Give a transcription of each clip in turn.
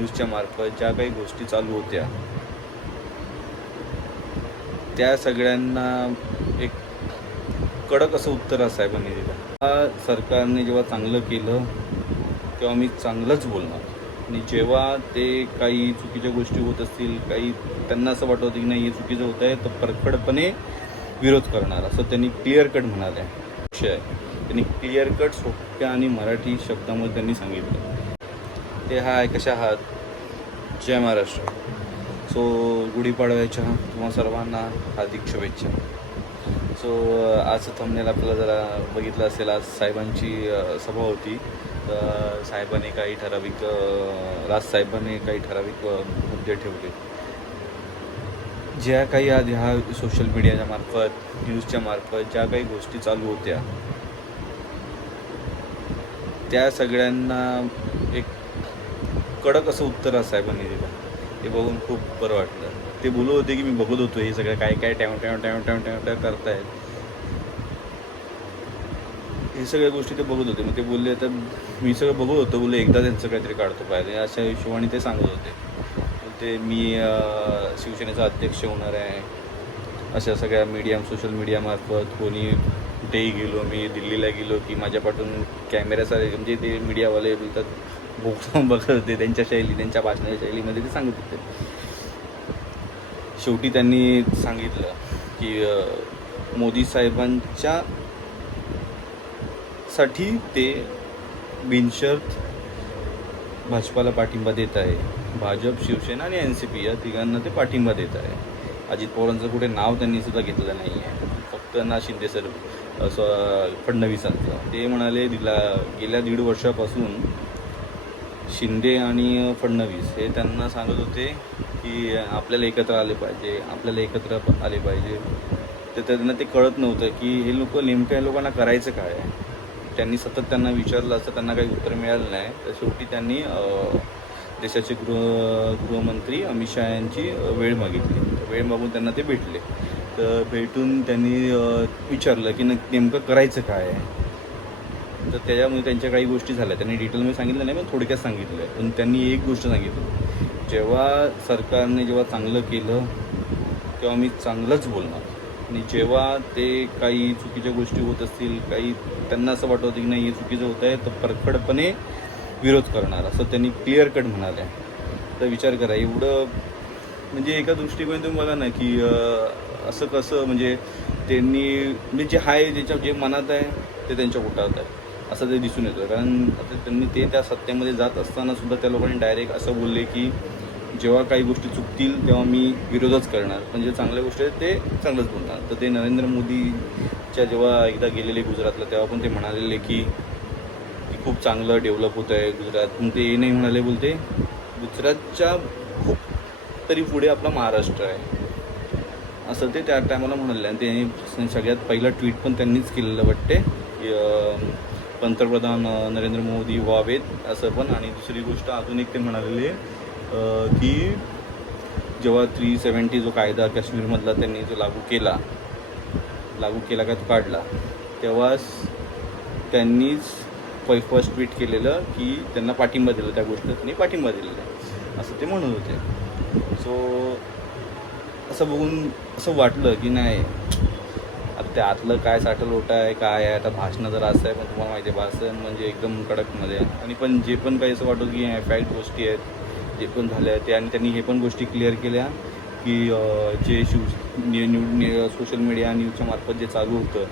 न्यूजच्या मार्फत ज्या काही गोष्टी चालू होत्या त्या सगळ्यांना एक कडक असं उत्तर साहेबांनी दिलं. हा सरकारने जेव्हा चांगलं केलं तेव्हा मी चांगलंच बोलणार. आणि जेव्हा ते काही चुकीच्या गोष्टी होत असतील काही त्यांना असं वाटत होतं की नाही हे चुकीचं होत आहे तर परखडपणे विरोध करणार असं त्यांनी क्लिअर कट म्हणाले. विषय आहे त्यांनी क्लिअर कट सोप्या आणि मराठी शब्दामध्ये त्यांनी सांगितलं. ते हाय कशा आहात? जय महाराष्ट्र. सो गुढीपाडव्याच्या तुम्हा सर्वांना हार्दिक शुभेच्छा. सो आज थंबनेल आपल्याला जरा बघितलं असेल आज साहेबांची सभा होती. तर साहेबांनी काही ठराविक राज साहेबांनी काही ठराविक मुद्दे ठेवले. ज्या काही आज ह्या सोशल मीडियाच्या मार्फत न्यूजच्या मार्फत ज्या काही गोष्टी चालू होत्या त्या सगळ्यांना कडक असं उत्तर आज साहेबांनी दिलं. ते बघून खूप बरं वाटलं. ते बोलू होते की मी बघत होतो हे सगळं काय काय टॅम टॅव टॅव टॅम टॅव टॅव करतायत. हे सगळ्या गोष्टी ते बघत होते. मग ते बोलले तर मी सगळं बघत होतो. बोलले एकदा त्यांचं काहीतरी काढतो पाहिजे. अशा हिशोबाने ते सांगत होते. ते मी शिवसेनेचा अध्यक्ष होणार आहे. अशा सगळ्या मीडिया सोशल मीडियामार्फत कोणी कुठेही गेलो मी दिल्लीला गेलो की माझ्या पाठून कॅमेऱ्यासारे म्हणजे ते मीडियावाले बोलतात बुक बघत होते त्यांच्या शैली त्यांच्या भाषणाच्या शैलीमध्ये ते सांगत होते. शेवटी त्यांनी सांगितलं की मोदी साहेबांच्या साठी ते बिनशर्त भाजपाला पाठिंबा देत आहे. भाजप शिवसेना आणि एन सी पी या तिघांना ते पाठिंबा देत आहे. अजित पवारांचं कुठे नाव त्यांनी सुद्धा घेतलेलं नाही आहे फक्त ना शिंदे सर असं फडणवीसांचं. ते म्हणाले दिला गेल्या दीड वर्षापासून शिंदे आणि फडणवीस हे त्यांना सांगत होते की आपल्याला एकत्र आले पाहिजे आपल्याला एकत्र आले पाहिजे. तर त्यांना ते कळत नव्हतं की हे लोक नेमकं या लोकांना करायचं काय आहे. त्यांनी सतत त्यांना विचारलं असतं त्यांना काही उत्तर मिळालं नाही. तर शेवटी त्यांनी देशाचे गृह गृहमंत्री अमित शहा यांची वेळ मागितली. वेळ मागून त्यांना ते भेटले. तर भेटून त्यांनी विचारलं की नक्की नेमकं करायचं काय आहे? तर त्याच्यामुळे त्यांच्या काही गोष्टी झाल्या. त्यांनी डिटेलमध्ये सांगितलं नाही पण थोडक्यात सांगितलं आहे पण त्यांनी एक गोष्ट सांगितली. जेव्हा सरकारने जेव्हा चांगलं केलं तेव्हा मी चांगलंच बोलणार. आणि जेव्हा ते काही चुकीच्या गोष्टी होत असतील काही त्यांना असं वाटत होतं की नाही हे चुकीचं होत आहे तर परखडपणे विरोध करणार असं त्यांनी क्लिअर कट म्हणाले तर विचार करा एवढं म्हणजे एका दृष्टिकोने तुम्ही बघा ना की असं कसं म्हणजे त्यांनी म्हणजे जे आहे ज्याच्या जे मनात आहे ते त्यांच्या पोटात आहे. असं ते दिसून येतं. कारण आता त्यांनी ते त्या सत्तेमध्ये जात असताना सुद्धा त्या लोकांनी डायरेक्ट असं बोलले की जेव्हा काही गोष्टी चुकतील तेव्हा मी विरोधच करणार. पण जे चांगल्या गोष्टी आहेत ते चांगलंच बोलणार तर ते नरेंद्र मोदीच्या जेव्हा एकदा गेलेले गुजरातला तेव्हा पण ते म्हणालेले की खूप चांगलं डेव्हलप होत आहे गुजरात. मग ते नाही म्हणाले बोलते गुजरातच्या खूप तरी पुढे आपला महाराष्ट्र आहे. असं ते त्या टायमाला म्हणाले. आणि त्यांनी सगळ्यात पहिलं ट्विट पण त्यांनीच केलेलं वाटते. की पंतप्रधान नरेंद्र मोदी व्हावेत असं पण. आणि दुसरी गोष्ट अजून एक ते म्हणालेले की जेव्हा थ्री सेवन्टी जो कायदा काश्मीरमधला त्यांनी जो लागू केला लागू केला का तो काढला तेव्हाच त्यांनीच पै फर्स्ट ट्विट केलेलं की त्यांना पाठिंबा दिला त्या गोष्टीला त्यांनी पाठिंबा दिलेला आहे. असं ते म्हणत होते. सो असं बघून असं वाटलं की नाही ते त्यातलं काय साठं लोटा आहे काय आहे आता भाषणं जर असं आहे पण तुम्हाला माहिती आहे भाषण म्हणजे एकदम कडकमध्ये. आणि पण जे पण काही असं वाटतं की फॅक्ट गोष्टी आहेत जे पण झाल्या ते आणि त्यांनी हे पण गोष्टी क्लिअर केल्या की जे Shiv new new social media न्यूजच्या मार्फत जे चालू होतं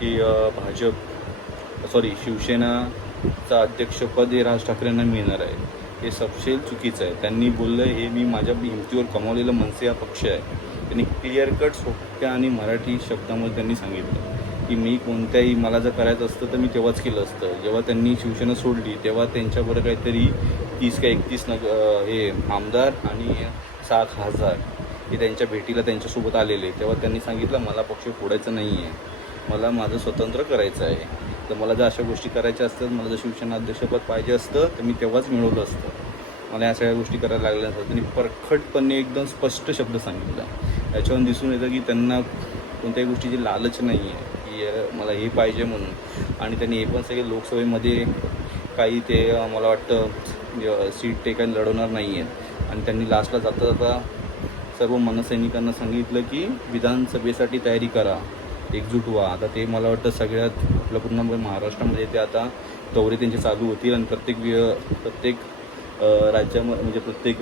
की भाजप सॉरी शिवसेनाचं अध्यक्षपद हे राज ठाकरेंना मिळणार आहे. हे सपशेल चुकीचं आहे. त्यांनी बोललं हे मी माझ्या हिमतीवर कमावलेलं मनसे हा पक्ष आहे. त्यांनी क्लिअर कट सोप्या आणि मराठी शब्दामध्ये त्यांनी सांगितलं की मी कोणत्याही मला जर करायचं असतं तर मी तेव्हाच केलं असतं. जेव्हा त्यांनी शिवसेना सोडली तेव्हा त्यांच्याबरोबर काहीतरी तीस का एकतीस नग हे आमदार आणि सात खासदार हे त्यांच्या भेटीला त्यांच्यासोबत आलेले. तेव्हा त्यांनी सांगितलं मला पक्ष फोडायचं नाही आहे मला माझं स्वतंत्र करायचं आहे. तर मला जर अशा गोष्टी करायच्या असतात मला जर शिवसेना अध्यक्षपद पाहिजे असतं तर मी तेव्हाच मिळवलं असतं. मला या सगळ्या गोष्टी करायला लागल्या नसतात त्यांनी परखटपणे एकदम स्पष्ट शब्द सांगितला. याच्यावरून दिसून येतं की त्यांना कोणत्याही गोष्टीची लालच नाही आहे की मला हे पाहिजे म्हणून. आणि त्यांनी हे पण सगळे लोकसभेमध्ये काही ते मला वाटतं सीट ते काही लढवणार नाही आहेत आणि त्यांनी लास्टला जाता जाता सर्व मनसैनिकांना सांगितलं की विधानसभेसाठी तयारी करा एकजूट व्हा. आता ते मला वाटतं सगळ्यात आपल्या पूर्ण महाराष्ट्रामध्ये ते आता दौरे त्यांचे चालू होतील आणि प्रत्येक प्रत्येक राज्यामध्ये म्हणजे प्रत्येक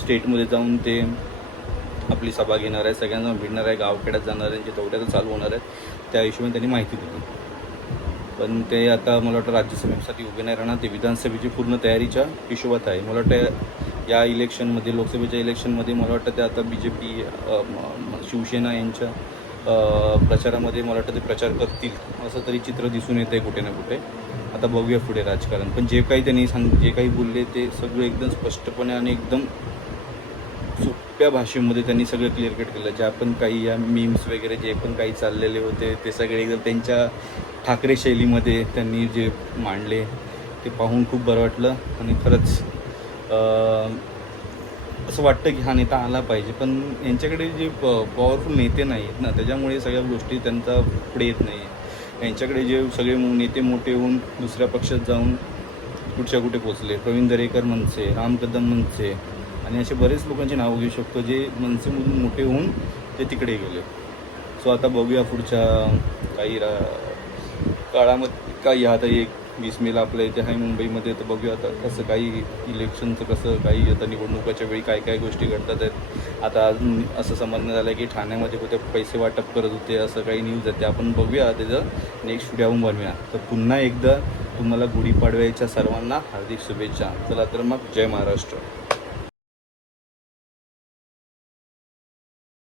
स्टेटमध्ये जाऊन ते आपली सभा घेणार आहे सगळ्यांना भेटणार आहे गावखेड्यात जाणार आहे जे दौऱ्यात चालू होणार आहेत त्या हिशोबाने त्यांनी माहिती दिली. पण ते आता मला वाटतं राज्यसभेसाठी उभे नाही राहणार ते विधानसभेची पूर्ण तयारीच्या हिशोबात आहे. मला वाटतं या इलेक्शनमध्ये लोकसभेच्या इलेक्शनमध्ये मला वाटतं ते आता बी जे पी शिवसेना यांच्या प्रचारामध्ये मला वाटतं ते प्रचार करतील. असं तरी चित्र दिसून येतं आहे कुठे ना कुठे. आता बघूया पुढे राजकारण. पण जे काही त्यांनी सांग जे काही बोलले ते सगळं एकदम स्पष्टपणे आणि एकदम सोप्या भाषेमध्ये त्यांनी सगळं क्लिअर कट केलं. ज्या पण काही या मीम्स वगैरे जे पण काही चाललेले होते ते सगळे एकदम त्यांच्या ठाकरे शैलीमध्ये त्यांनी जे मांडले ते पाहून खूप बरं वाटलं. आणि खरंच असं वाटतं की हा नेता आला पाहिजे पण यांच्याकडे जे पॉवरफुल नेते नाही आहेत ना त्याच्यामुळे सगळ्या गोष्टी त्यांचा पुढे येत नाही यांच्याकडे जे सगळे नेते मोठे होऊन दुसऱ्या पक्षात जाऊन कुठच्या कुठे पोचले प्रवीण दरेकर मनसे राम कदम मनसे आणि असे बरेच लोकांची नावं घेऊ शकतो जे मनसेमधून मोठे होऊन ते तिकडे गेले. सो आता बघूया पुढच्या काही रा काळामध्ये काही आता एक वीस मेला आपल्या इथे आहे मुंबईमध्ये तर बघूया आता कसं काही इलेक्शनचं कसं काही आता निवडणुकाच्या वेळी काय काय गोष्टी घडतात आहेत. आता असं समजण्यात आलं की ठाण्यामध्ये कुठे पैसे वाटप करत होते असं काही न्यूज आहे ते आपण बघूया त्याचं नेक्स्ट व्हिडिओ बनवूया. तर पुन्हा एकदा तुम्हाला गुढीपाडव्याच्या सर्वांना हार्दिक शुभेच्छा. चला तर मग जय महाराष्ट्र.